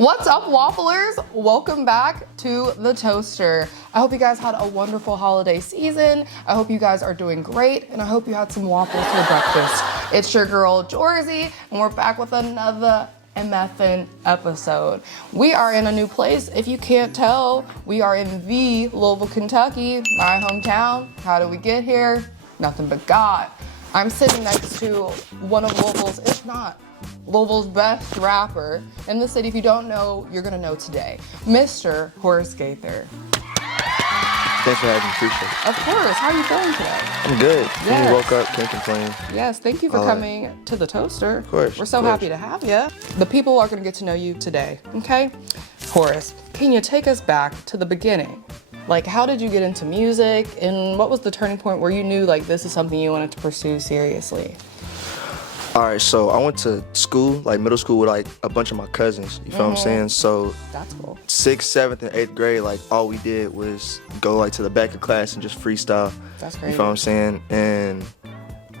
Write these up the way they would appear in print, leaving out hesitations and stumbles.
What's up, Wafflers? Welcome back to The Toaster. I hope you guys had a wonderful holiday season. I hope you guys are doing great, and I hope you had some waffles for breakfast. It's your girl, Jorzy, and we're back with another MFN episode. We are in a new place. If you can't tell, we are in the Louisville, Kentucky, my hometown. How did we get here? Nothing but God. I'm sitting next to one of Louisville's, if not Louisville's best rapper in the city. If you don't know, you're gonna know today. Mr. Horace Gaither. Thanks for having me, appreciate it. Of course, how are you feeling today? I'm good. Yes. You woke up, can't complain. Yes, thank you for coming to The Toaster. Of course. We're so happy to have you. The people are gonna get to know you today, okay? Horace, can you take us back to the beginning? Like, how did you get into music, and what was the turning point where you knew like this is something you wanted to pursue seriously? All right, so I went to school, like middle school, with like a bunch of my cousins. You feel what I'm saying? So That's cool. 6th, 7th, and 8th grade, like all we did was go like to the back of class and just freestyle. That's great. You feel what I'm saying? And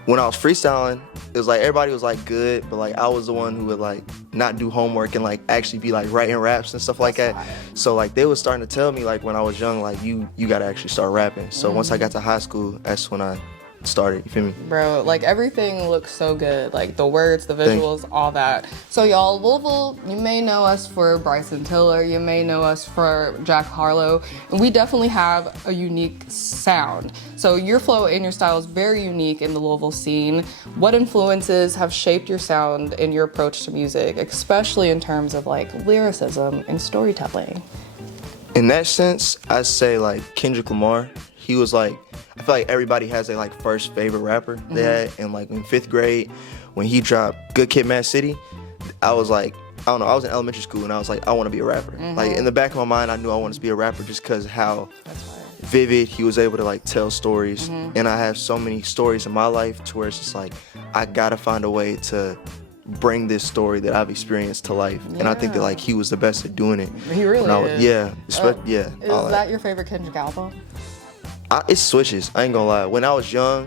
when I was freestyling, it was like everybody was like good, but like I was the one who would like not do homework and like actually be like writing raps and stuff like that. So like they was starting to tell me like when I was young, like you gotta actually start rapping. So once I got to high school, that's when I started, you feel me? Bro, like everything looks so good. Like the words, the visuals, all that. So y'all, Louisville, you may know us for Bryson Tiller, you may know us for Jack Harlow, and we definitely have a unique sound. So your flow and your style is very unique in the Louisville scene. What influences have shaped your sound and your approach to music, especially in terms of like lyricism and storytelling? In that sense, I'd say like Kendrick Lamar. He was like, I feel like everybody has their like first favorite rapper they had, and like in 5th grade, when he dropped Good Kid, Mad City, I was like, I don't know, I was in elementary school and I was like, I want to be a rapper. Like in the back of my mind, I knew I wanted to be a rapper just because how vivid he was able to like tell stories. And I have so many stories in my life to where it's just like, I gotta find a way to bring this story that I've experienced to life. And I think that like he was the best at doing it. He really is. Yeah, Is that your favorite Kendrick album? It switches, I ain't gonna lie. When I was young,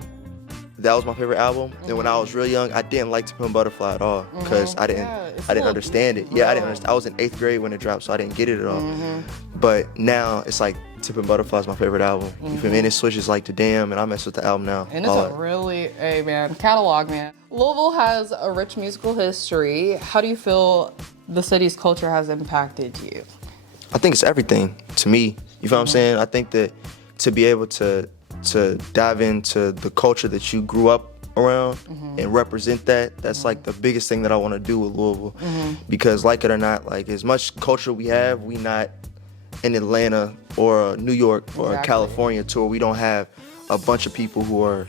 that was my favorite album. And when I was real young, I didn't like To Pimp a Butterfly at all because I didn't understand it. Yeah, I didn't understand. I was in 8th grade when it dropped, so I didn't get it at all. But now it's like To Pimp a Butterfly is my favorite album. You feel me? And it switches like to Damn, and I mess with the album now. And it's a really, catalog, man. Louisville has a rich musical history. How do you feel the city's culture has impacted you? I think it's everything to me. You feel what I'm saying? I think that to be able to dive into the culture that you grew up around and represent that's like the biggest thing that I want to do with Louisville. Because like it or not, like as much culture we have, we not in Atlanta or New York or California to where we don't have a bunch of people who are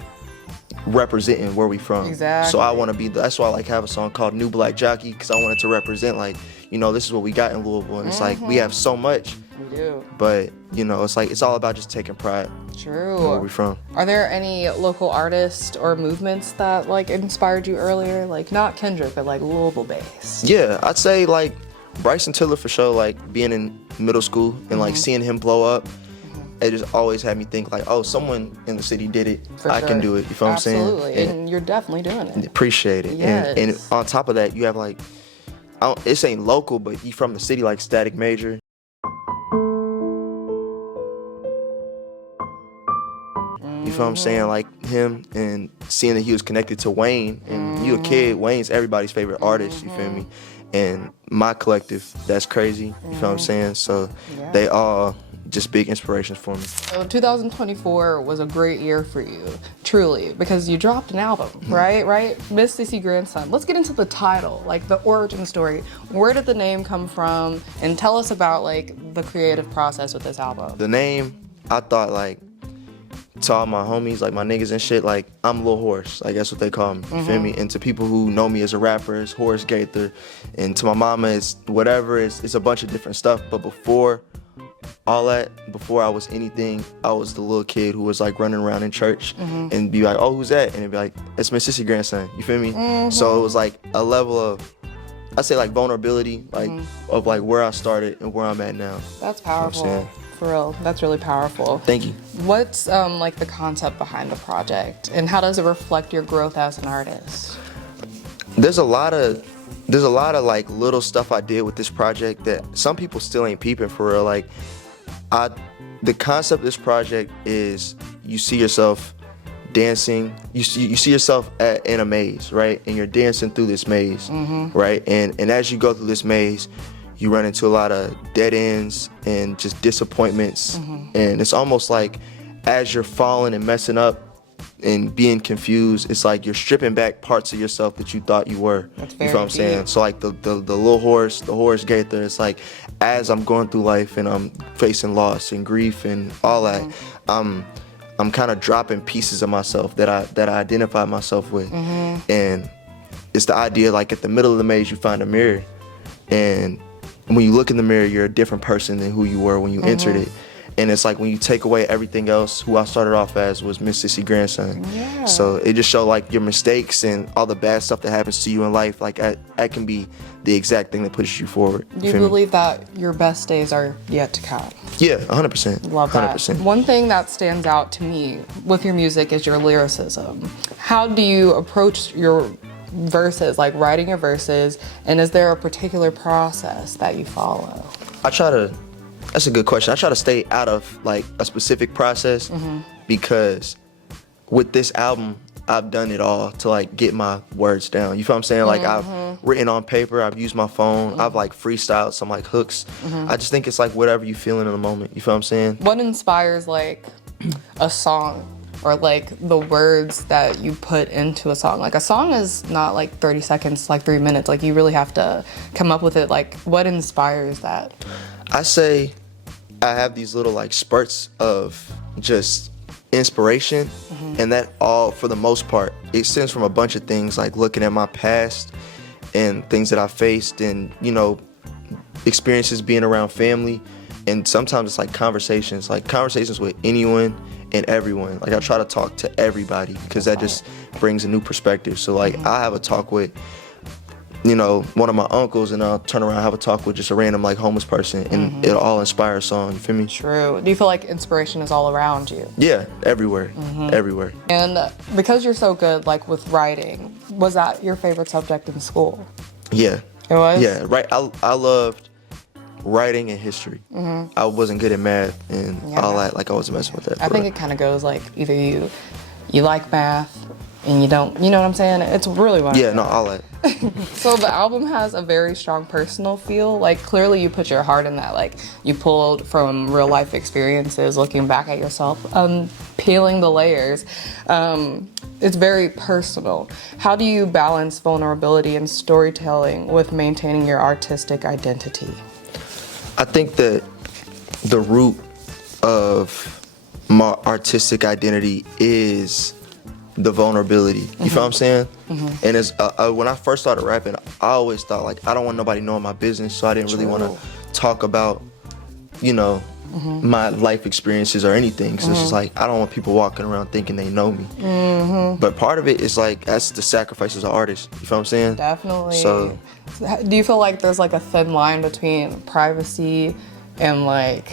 representing where we from. Exactly. So I want to be, that's why I like have a song called New Black Jockey, because I wanted to represent like, you know, this is what we got in Louisville, and it's like we have so much. We do. But you know, it's like it's all about just taking pride. True. In where we from. Are there any local artists or movements that like inspired you earlier? Like not Kendrick, but like Louisville based. Yeah, I'd say like Bryson Tiller for sure. Like being in middle school and like seeing him blow up, it just always had me think like, oh, someone in the city did it. I can do it. You feel what I'm saying? Absolutely, and you're definitely doing it. Appreciate it. Yes. And on top of that, you have like, this ain't local, but he from the city, like Static Major. You feel what I'm saying? Like him, and seeing that he was connected to Wayne, and you a kid, Wayne's everybody's favorite artist, you feel me? And my collective, that's crazy, you feel what I'm saying? So they all just big inspirations for me. So 2024 was a great year for you, truly, because you dropped an album, right? Miss Sissy Grandson. Let's get into the title, like the origin story. Where did the name come from? And tell us about like the creative process with this album. The name, I thought like, to all my homies, like my niggas and shit, like I'm Lil Horace, like that's what they call me, you feel me? And to people who know me as a rapper, it's Horace Gaither. And to my mama, it's whatever, it's a bunch of different stuff. But before all that, before I was anything, I was the little kid who was like running around in church and be like, oh, who's that? And it'd be like, it's my Sissy Grandson, you feel me? So it was like a level of, I say like vulnerability, like of like where I started and where I'm at now. That's powerful. You know what I'm saying? For real, that's really powerful. Thank you. What's like the concept behind the project, and how does it reflect your growth as an artist? There's a lot of there's a lot of like little stuff I did with this project that some people still ain't peeping for real. Like, the concept of this project is you see yourself dancing, you see yourself in a maze, right? And you're dancing through this maze, right? And as you go through this maze, you run into a lot of dead ends and just disappointments. And it's almost like as you're falling and messing up and being confused, it's like you're stripping back parts of yourself that you thought you were. That's You very know what I'm saying? deep. So like the little Horace, the Horace Gaither, it's like as I'm going through life and I'm facing loss and grief and all that, I'm kind of dropping pieces of myself that I identify myself with. And it's the idea, like at the middle of the maze, you find a mirror. And when you look in the mirror, you're a different person than who you were when you entered it. And it's like when you take away everything else, who I started off as was Miss Sissy Grandson. Yeah. So it just showed like your mistakes and all the bad stuff that happens to you in life, like that can be the exact thing that pushes you forward. Do you feel me? believe that your best days are yet to come? Yeah, 100%. Love that. 100%. One thing that stands out to me with your music is your lyricism. How do you approach your verses, like writing your verses, and is there a particular process that you follow? That's a good question. I try to stay out of like a specific process because with this album, I've done it all to like get my words down. You feel what I'm saying? Like I've written on paper, I've used my phone, I've like freestyled some like hooks. I just think it's like whatever you feeling in the moment. You feel what I'm saying? What inspires like a song or like the words that you put into a song? Like a song is not like 30 seconds, like 3 minutes. Like you really have to come up with it. Like what inspires that? I say I have these little like spurts of just inspiration, and that all, for the most part, it stems from a bunch of things, like looking at my past and things that I faced, and you know, experiences being around family, and sometimes it's like conversations with anyone and everyone. Like I try to talk to everybody because that just brings a new perspective. So like I have a talk with, you know, one of my uncles, and I'll turn around and have a talk with just a random like homeless person, and it'll all inspire a song. You feel me? True. Do you feel like inspiration is all around you? Yeah, everywhere, everywhere. And because you're so good, like with writing, was that your favorite subject in school? Yeah. It was? Yeah, right. I loved writing and history. I wasn't good at math and all that. Like I wasn't messing with that. I think it kind of goes like either you like math and you don't, you know what I'm saying? It's really wonderful. Yeah, no, all that. So the album has a very strong personal feel. Like clearly you put your heart in that. Like you pulled from real life experiences, looking back at yourself, peeling the layers. It's very personal. How do you balance vulnerability and storytelling with maintaining your artistic identity? I think that the root of my artistic identity is the vulnerability. You feel what I'm saying? And it's when I first started rapping, I always thought like I don't want nobody knowing my business, so I didn't really want to talk about, you know, my life experiences or anything. So it's just like I don't want people walking around thinking they know me. But part of it is like that's the sacrifices of artists. You feel what I'm saying? Definitely. So do you feel like there's like a thin line between privacy and like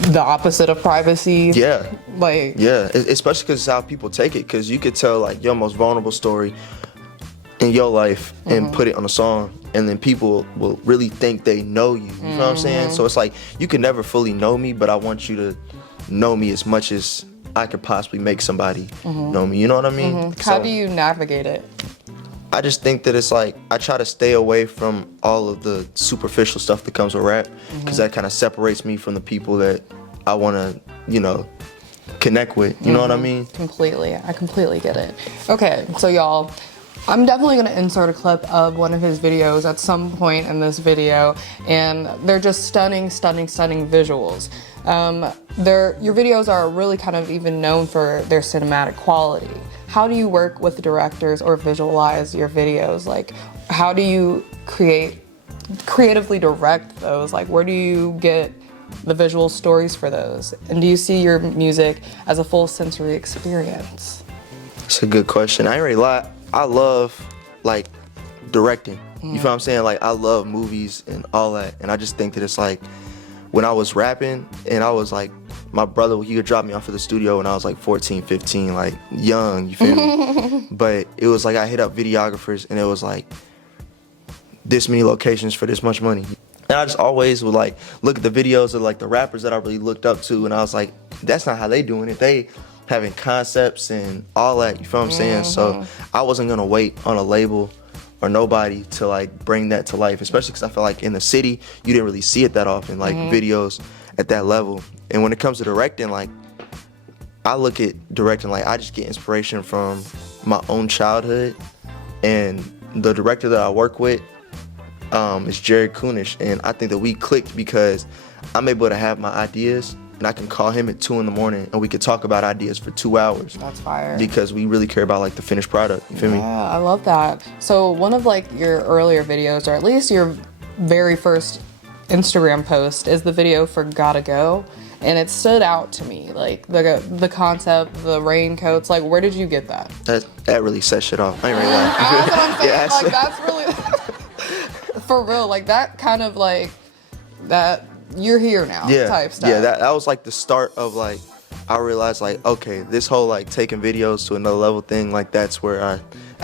the opposite of privacy? yeah. Like Yeah, especially because it's how people take it. Because you could tell like your most vulnerable story in your life and put it on a song, and then people will really think they know you. You know what I'm saying? So it's like you can never fully know me, but I want you to know me as much as I could possibly make somebody know me. You know what I mean? how So do you navigate it? I just think that it's like I try to stay away from all of the superficial stuff that comes with rap, because that kind of separates me from the people that I want to, you know, connect with. You know what I mean? Completely. I completely get it. Okay, so y'all, I'm definitely gonna insert a clip of one of his videos at some point in this video, and they're just stunning, stunning, stunning visuals. Your videos are really kind of even known for their cinematic quality. How do you work with directors or visualize your videos? Like, how do you creatively direct those? Like, where do you get the visual stories for those? And do you see your music as a full sensory experience? It's a good question. I ain't really lie. I love like directing. You feel what I'm saying? Like I love movies and all that. And I just think that it's like when I was rapping and I was like my brother, he would drop me off at the studio when I was like 14, 15, like young, you feel me? But it was like I hit up videographers and it was like this many locations for this much money. And I just always would like look at the videos of like the rappers that I really looked up to, and I was like, that's not how they doing it. They having concepts and all that, you feel what I'm saying? So I wasn't gonna wait on a label or nobody to like bring that to life, especially because I feel like in the city, you didn't really see it that often, like videos at that level. And when it comes to directing, like I look at directing like I just get inspiration from my own childhood, and the director that I work with is Jared Kunish, and I think that we clicked because I'm able to have my ideas and I can call him at 2 in the morning and we could talk about ideas for 2 hours. That's fire. Because we really care about like the finished product, you feel me? Yeah, I love that. So one of like your earlier videos, or at least your very first Instagram post, is the video for Gotta Go. And it stood out to me, like the concept, the raincoats. Like, where did you get that? That really set shit off. I ain't really lying. That's what I'm saying. Yeah, like, that's really for real. Like that kind of like that you're here now type stuff. Yeah, that was like the start of like I realized like, okay, this whole like taking videos to another level thing, like that's where I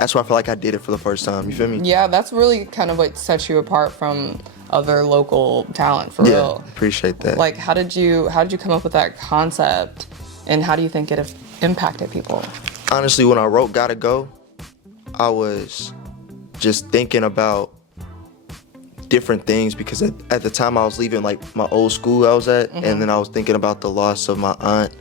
feel like I did it for the first time. You feel me? Yeah, that's really kind of what sets you apart from other local talent, for real. Appreciate that. Like, how did you come up with that concept, and how do you think it impacted people? Honestly, when I wrote Gotta Go, I was just thinking about different things because at the time I was leaving like my old school I was at, and then I was thinking about the loss of my aunt,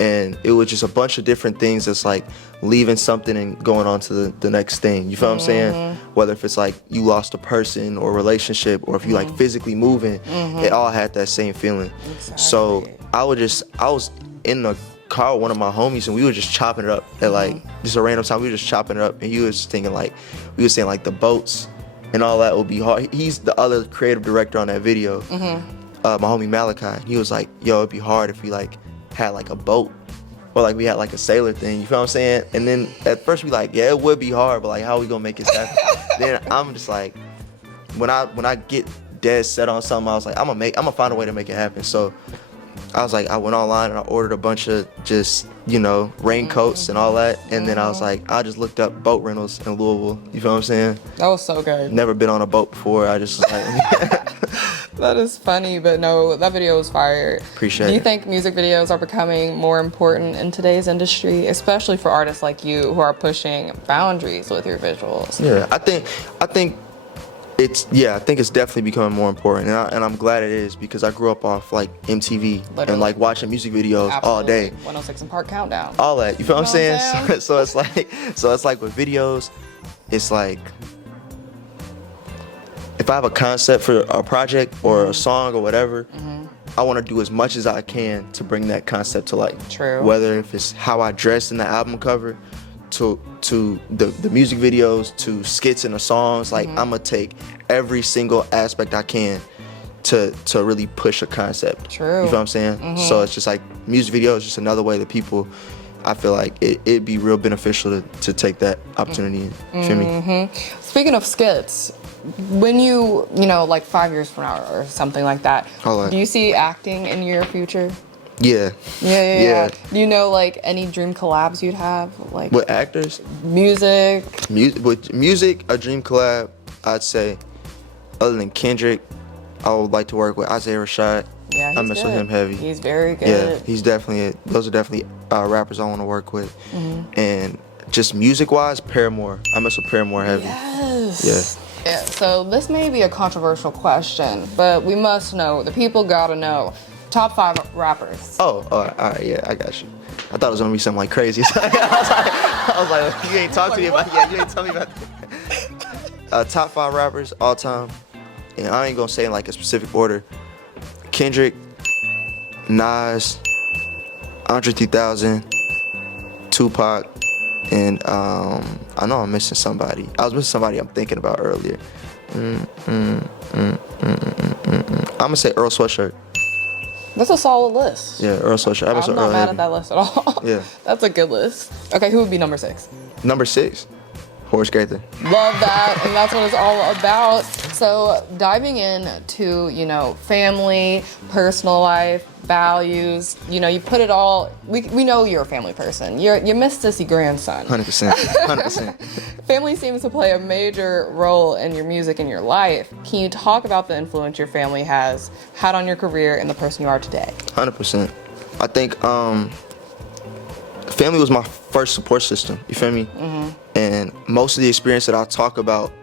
and it was just a bunch of different things that's like leaving something and going on to the next thing. You feel what I'm saying? Whether if it's like you lost a person or a relationship, or if you like physically moving, it all had that same feeling. Exactly. So I was in the car with one of my homies and we were just chopping it up at like just a random time. We were just chopping it up and he was thinking like, we were saying like the boats and all that would be hard. He's the other creative director on that video, my homie Malachi. He was like, yo, it'd be hard if we like had like a boat or like we had like a sailor thing, you feel what I'm saying? And then at first we like, yeah, it would be hard, but like how are we gonna make it happen? Then I'm just like, when I get dead set on something, I was like, I'm gonna find a way to make it happen. So I was like, I went online and I ordered a bunch of just, you know, raincoats and all that. And then I was like, I just looked up boat rentals in Louisville. You feel what I'm saying? That was so good. Never been on a boat before. I just was like, that is funny, but no, that video was fire. Appreciate it. Do you think music videos are becoming more important in today's industry, especially for artists like you who are pushing boundaries with your visuals? Yeah, I think it's definitely becoming more important, and I'm glad it is because I grew up off like MTV and like watching music videos all day. 106 and Park Countdown. All that, you feel what I'm saying? So it's like with videos, it's like if I have a concept for a project or a song or whatever, I want to do as much as I can to bring that concept to life. True. Whether if it's how I dress in the album cover, to the music videos, to skits in the songs, like I'm gonna take every single aspect I can to really push a concept. True. You feel what I'm saying? So it's just like music video is just another way that people, I feel like it'd be real beneficial to take that opportunity. You feel me? Speaking of skits, when you know, like 5 years from now or something like that, do you see acting in your future? Yeah. Yeah. Do you know like any dream collabs you'd have? Like with actors? Music, with music, a dream collab, I'd say, other than Kendrick, I would like to work with Isaiah Rashad. Yeah, I mess with him heavy. He's very good. Yeah, those are definitely rappers I want to work with. And just music-wise, Paramore. I mess with Paramore heavy. Yes. Yeah, so this may be a controversial question, but we must know, the people gotta know. Top 5 rappers. Oh, all right, yeah, I got you. I thought it was gonna be something like crazy. I was like, you ain't talk to me about you ain't tell me about that. Top 5 rappers all time, and I ain't gonna say in like a specific order. Kendrick, Nas, Andre 3000, Tupac, and I know I'm missing somebody. I was missing somebody I'm thinking about earlier. I'm gonna say Earl Sweatshirt. That's a solid list. Yeah, Earl Sweatshirt. I'm not mad at that list at all. Yeah. That's a good list. Okay, who would be number 6? Number 6, Horace Gaither. Love that, and that's what it's all about. So diving into, you know, family, personal life, values, you know, you put it all, we know you're a family person. You miss Sissy Grandson. 100%. 100%. Family seems to play a major role in your music and your life. Can you talk about the influence your family has had on your career and the person you are today? 100%. I think family was my first support system, you feel me? And most of the experience that I talk about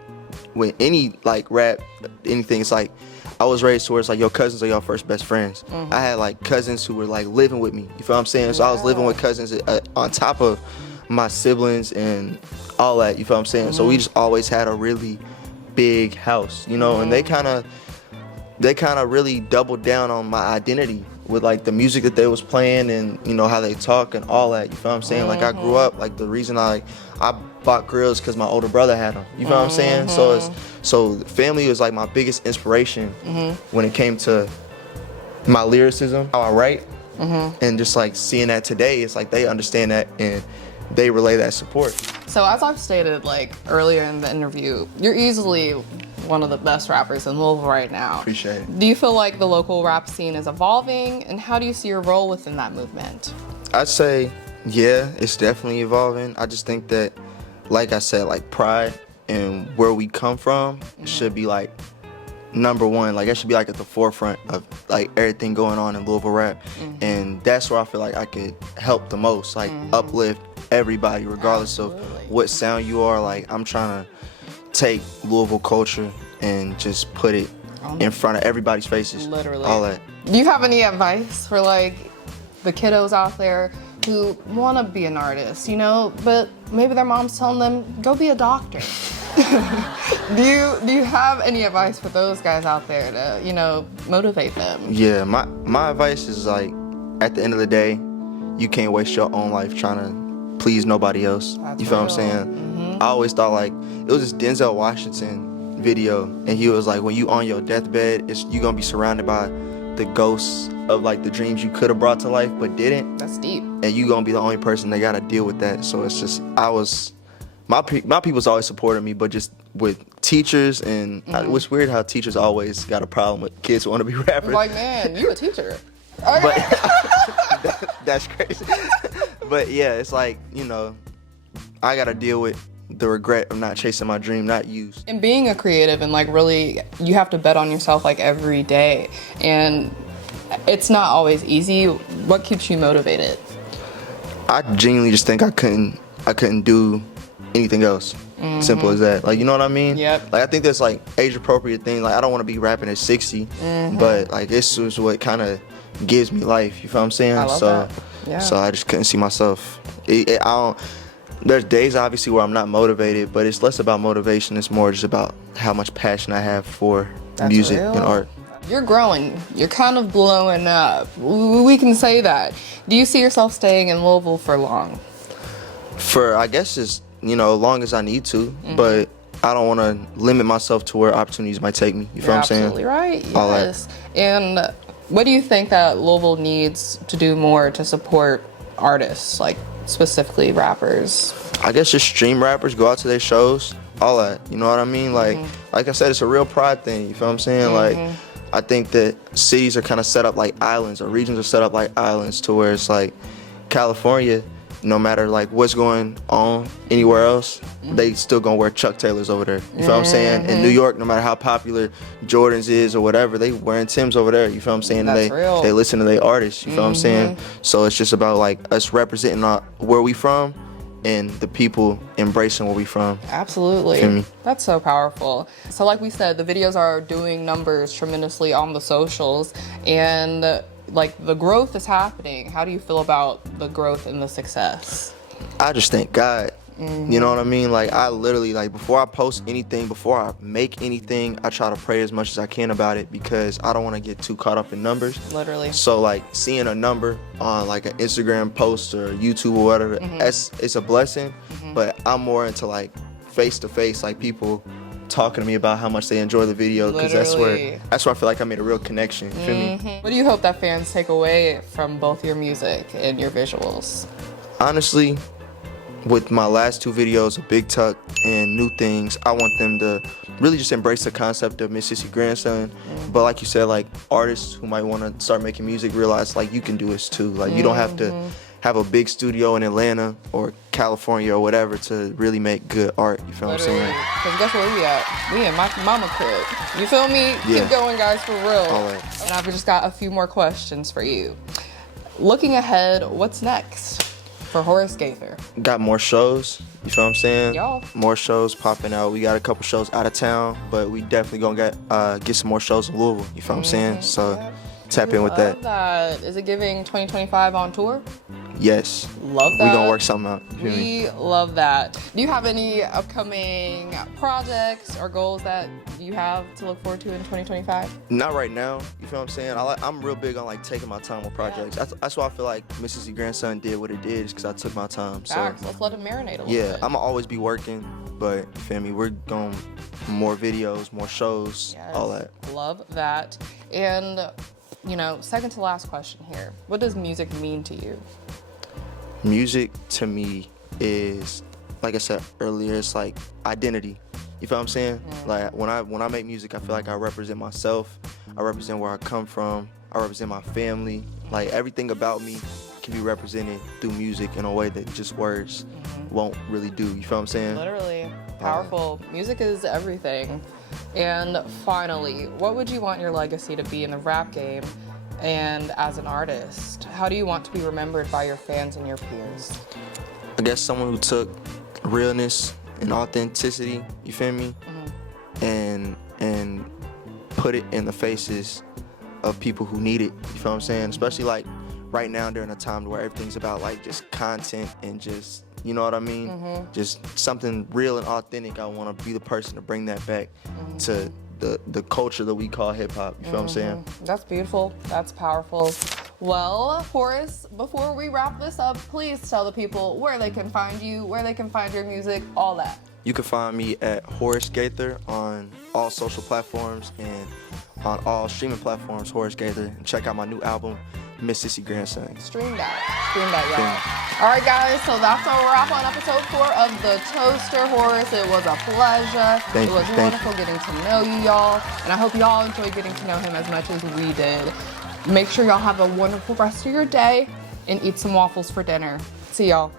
with any like rap, anything, it's like I was raised towards like your cousins are your first best friends. I had like cousins who were like living with me, you feel what I'm saying? So I was living with cousins on top of my siblings and all that, you feel what I'm saying? So we just always had a really big house, you know, and they kind of really doubled down on my identity with like the music that they was playing and, you know, how they talk and all that, you feel what I'm saying? Like I grew up, like the reason I bought grills because my older brother had them, you feel what I'm saying? So family was like my biggest inspiration when it came to my lyricism, how I write, and just like seeing that today, it's like they understand that and they relay that support. So as I've stated like earlier in the interview, you're easily one of the best rappers in Louisville right now. Appreciate it. Do you feel like the local rap scene is evolving, and how do you see your role within that movement? I'd say, yeah, it's definitely evolving. I just think that, like I said, like pride and where we come from should be like number one. Like that should be like at the forefront of like everything going on in Louisville rap. And that's where I feel like I could help the most, like uplift everybody regardless of what sound you are. Like I'm trying to take Louisville culture and just put it in front of everybody's faces. Literally. All that. Do you have any advice for like the kiddos out there who want to be an artist, you know, but maybe their mom's telling them, go be a doctor? Do you have any advice for those guys out there to, you know, motivate them? Yeah, my advice is like, at the end of the day, you can't waste your own life trying to please nobody else. That's you feel real. what I'm saying? I always thought like, it was this Denzel Washington video, and he was like, when you on your deathbed, you gonna be surrounded by the ghosts of like the dreams you could have brought to life but didn't. That's deep. And you gonna be the only person that gotta deal with that. So it's just, my people's always supported me, but just with teachers and it was weird how teachers always got a problem with kids who want to be rappers. Like, man, you a teacher. But that's crazy. But yeah, it's like, you know, I gotta deal with the regret of not chasing my dream, not used. And being a creative and like really, you have to bet on yourself like every day. And it's not always easy. What keeps you motivated? I genuinely just think I couldn't do anything else. Simple as that. Like, you know what I mean? Yep. Like, I think that's like age appropriate thing. Like, I don't want to be rapping at 60, but like this is what kind of gives me life. You feel what I'm saying? I love that. Yeah. So I just couldn't see myself. There's days obviously where I'm not motivated, but it's less about motivation. It's more just about how much passion I have for music and art. You're growing. You're kind of blowing up. We can say that. Do you see yourself staying in Louisville for long? For, I guess, as you know, long as I need to, but I don't want to limit myself to where opportunities might take me. You feel what I'm saying? Absolutely right. All Yes. that. And what do you think that Louisville needs to do more to support artists, like specifically rappers? I guess just stream rappers, go out to their shows, all that. You know what I mean? Like I said, it's a real pride thing. You feel what I'm saying? Like, I think that cities are kind of set up like islands, or regions are set up like islands, to where it's like California, no matter like what's going on anywhere else, they still gonna wear Chuck Taylors over there. You feel what I'm saying? In New York, no matter how popular Jordans is or whatever, they wearing Timbs over there. You feel what I'm saying? That's and real. they listen to their artists. You feel what I'm saying? So it's just about like us representing where we from, and the people embracing where we from. Absolutely. Feel me? That's so powerful. So like we said, the videos are doing numbers tremendously on the socials, and like the growth is happening. How do you feel about the growth and the success? I just thank God. You know what I mean? Like, I literally, like, before I post anything, before I make anything, I try to pray as much as I can about it, because I don't want to get too caught up in numbers. Literally. So, like, seeing a number on, like, an Instagram post or YouTube or whatever, it's a blessing, but I'm more into, like, face-to-face, like, people talking to me about how much they enjoy the video, because that's where I feel like I made a real connection. You feel me? What do you hope that fans take away from both your music and your visuals? Honestly, with my last 2 videos, Big Tuck and New Things, I want them to really just embrace the concept of Miss Sissy Grandson. But like you said, like artists who might want to start making music realize like you can do this too. Like you don't have to have a big studio in Atlanta or California or whatever to really make good art. You feel what I'm saying? Because guess where we at? We in my mama crib. You feel me? Yeah. Keep going, guys, for real. All right. And I've just got a few more questions for you. Looking ahead, what's next for Horace Gaither? Got more shows. You feel what I'm saying? Yo. More shows popping out. We got a couple shows out of town, but we definitely gonna get some more shows in Louisville. You feel what I'm saying? So tap in with that. Is it giving 2025 on tour? Yes. Love that. We gonna work something out. You feel me? We love that. Do you have any upcoming projects or goals that you have to look forward to in 2025? Not right now. You feel what I'm saying? I'm real big on like taking my time with projects. That's why I feel like Sissy Grandson did what it did, is because I took my time. Facts. Let's let it marinate a little bit. Yeah, I'ma always be working, but you feel me? We're going more videos, more shows, all that. Love that. And you know, second to last question here. What does music mean to you? Music to me is, like I said earlier, it's like identity. You feel what I'm saying? Like when I make music, I feel like I represent myself. I represent where I come from. I represent my family. Like everything about me can be represented through music in a way that just words won't really do. You feel what I'm saying? Literally. Powerful. Music is everything. And finally, what would you want your legacy to be in the rap game and as an artist? How do you want to be remembered by your fans and your peers? I guess someone who took realness and authenticity, you feel me? And put it in the faces of people who need it. You feel what I'm saying? Especially like right now during a time where everything's about like just content and just, you know what I mean? Just something real and authentic. I want to be the person to bring that back to the culture that we call hip hop. You feel what I'm saying? That's beautiful. That's powerful. Well, Horace, before we wrap this up, please tell the people where they can find you, where they can find your music, all that. You can find me at Horace Gaither on all social platforms and on all streaming platforms, Horace Gaither. And check out my new album, Miss Sissy Grandson. Stream that, y'all. All right, guys, so that's our wrap on episode 4 of The Toaster. Horace, it was a pleasure. It was wonderful getting to know you, y'all. And I hope y'all enjoyed getting to know him as much as we did. Make sure y'all have a wonderful rest of your day and eat some waffles for dinner. See y'all.